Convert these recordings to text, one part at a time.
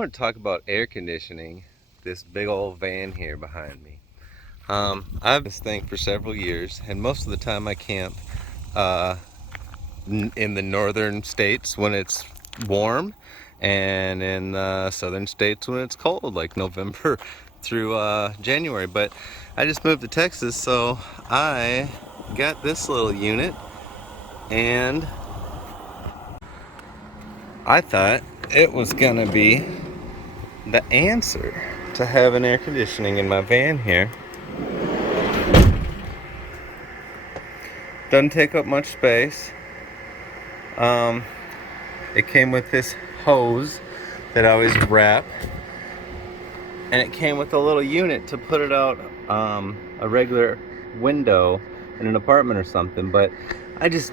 want to talk about air conditioning this big old van here behind me. I've had this thing for several years, and most of the time I camp uh, in the northern states when it's warm, and in the southern states when it's cold, like November through January. But I just moved to Texas, so I got this little unit, and I thought it was gonna be the answer to having air conditioning in my van here. Doesn't take up much space. Um, it came with this hose that I always wrap, and it came with a little unit to put it out a regular window in an apartment or something. But I just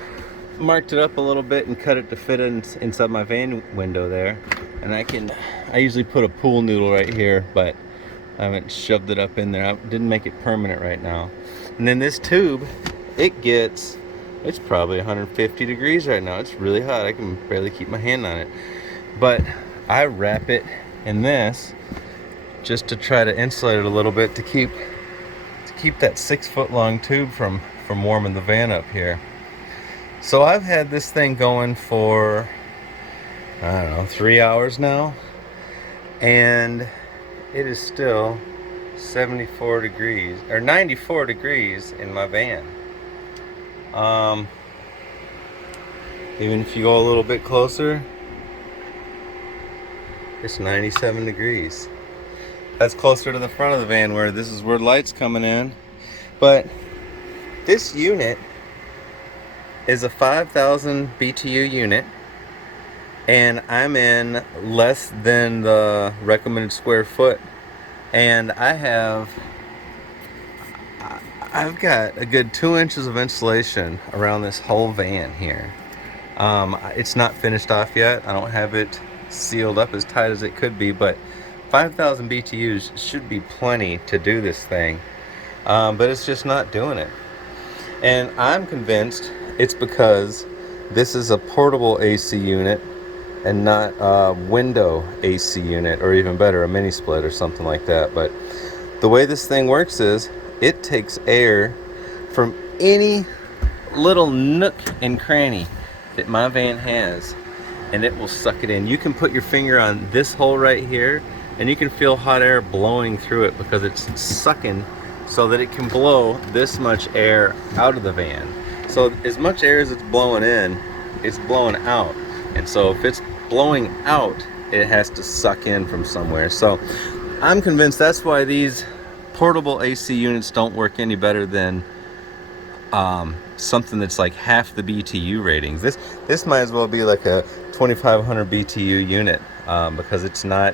marked it up a little bit and cut it to fit inside my van window there. And I usually put a pool noodle right here, but I haven't shoved it up in there. I didn't make it permanent right now. And then this tube, it's probably 150 degrees right now. It's really hot. I can barely keep my hand on it. But I wrap it in this just to try to insulate it a little bit to keep that 6-foot long tube from warming the van up here. So I've had this thing going for, I don't know, 3 hours now, and it is still 74 degrees or 94 degrees in my van. Even if you go a little bit closer, it's 97 degrees. That's closer to the front of the van where this is where light's coming in. But this unit is a 5,000 BTU unit, and I'm in less than the recommended square foot, and I've got a good 2 inches of insulation around this whole van here. It's not finished off yet. I don't have it sealed up as tight as it could be, but 5,000 BTUs should be plenty to do this thing. But it's just not doing it. And I'm convinced it's because this is a portable AC unit and not a window AC unit, or even better, a mini split or something like that. But the way this thing works is it takes air from any little nook and cranny that my van has, and it will suck it in. You can put your finger on this hole right here, and you can feel hot air blowing through it because it's sucking so that it can blow this much air out of the van. So as much air as it's blowing in, it's blowing out. And so if it's blowing out, it has to suck in from somewhere. So I'm convinced that's why these portable AC units don't work any better than something that's like half the BTU ratings. This might as well be like a 2,500 BTU unit, because it's not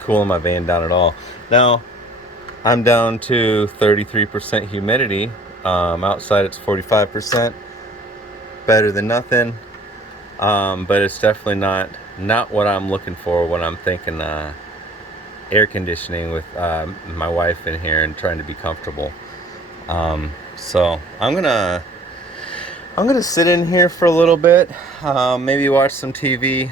cooling my van down at all. Now, I'm down to 33% humidity. Outside it's 45%. Better than nothing. But it's definitely not what I'm looking for when I'm thinking air conditioning with my wife in here and trying to be comfortable. So I'm gonna sit in here for a little bit, maybe watch some TV,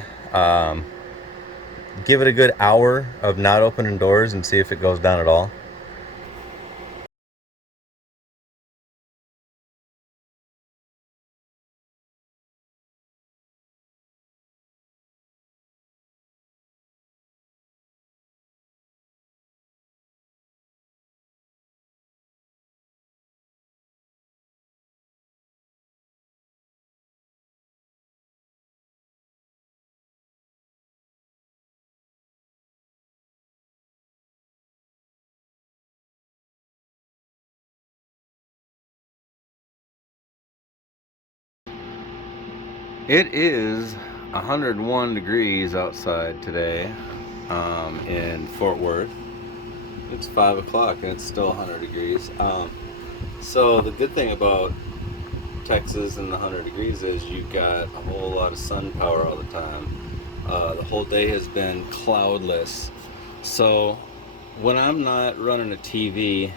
give it a good hour of not opening doors and see if it goes down at all. It is 101 degrees outside today, in Fort Worth. It's 5 o'clock and it's still 100 degrees. So the good thing about Texas and the 100 degrees is you've got a whole lot of sun power all the time. The whole day has been cloudless. So when I'm not running a TV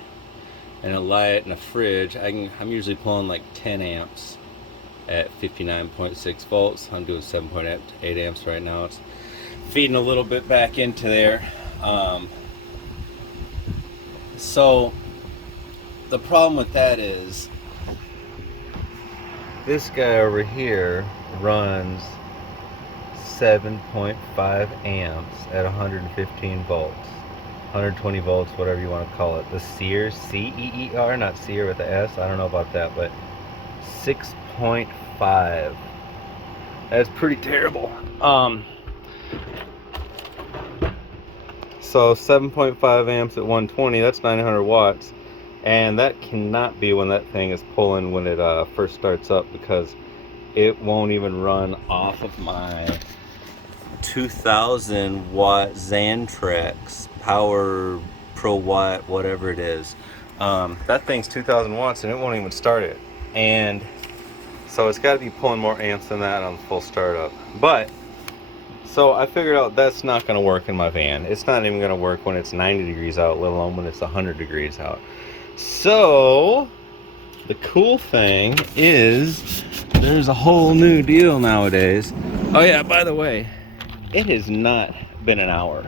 and a light and a fridge, I'm usually pulling like 10 amps at 59.6 volts. I'm doing 7.8 amps right now. It's feeding a little bit back into there. So the problem with that is this guy over here runs 7.5 amps at 115 volts, 120 volts, whatever you want to call it. The Seer, C-E-E-R, not Seer with the S, I don't know about that, but 6.5. That's pretty terrible. So 7.5 amps at 120, that's 900 watts. And that cannot be when that thing is pulling when it first starts up, because it won't even run off of my 2000 watt Xantrex Power Pro Watt, whatever it is. That thing's 2000 watts and it won't even start it. And so it's got to be pulling more amps than that on full startup. But so I figured out that's not going to work in my van. It's not even going to work when it's 90 degrees out, let alone when it's 100 degrees out. So the cool thing is there's a whole new deal nowadays. Oh yeah, by the way, it has not been an hour.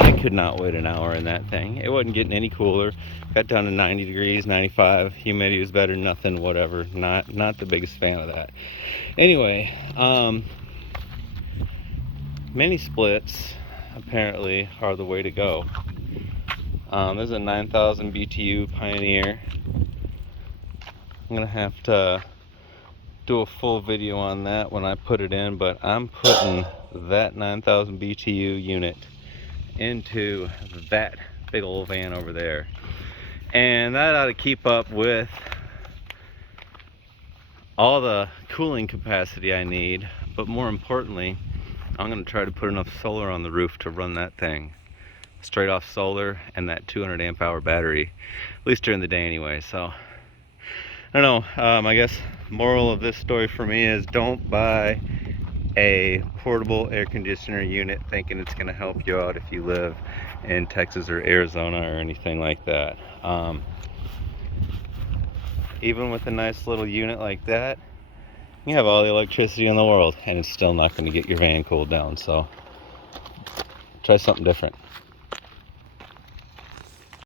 I could not wait an hour in that thing. It wasn't getting any cooler. Got down to 90 degrees, 95. Humidity was better, nothing, whatever. Not the biggest fan of that. Anyway, mini splits apparently are the way to go. This is a 9000 BTU Pioneer. I'm gonna have to do a full video on that when I put it in, but I'm putting that 9000 BTU unit into that big old van over there, and that ought to keep up with all the cooling capacity I need. But more importantly, I'm going to try to put enough solar on the roof to run that thing straight off solar and that 200 amp hour battery, at least during the day anyway. So I don't know, I guess moral of this story for me is don't buy a portable air conditioner unit thinking it's going to help you out if you live in Texas or Arizona or anything like that. Even with a nice little unit like that, you have all the electricity in the world and it's still not going to get your van cooled down. So try something different.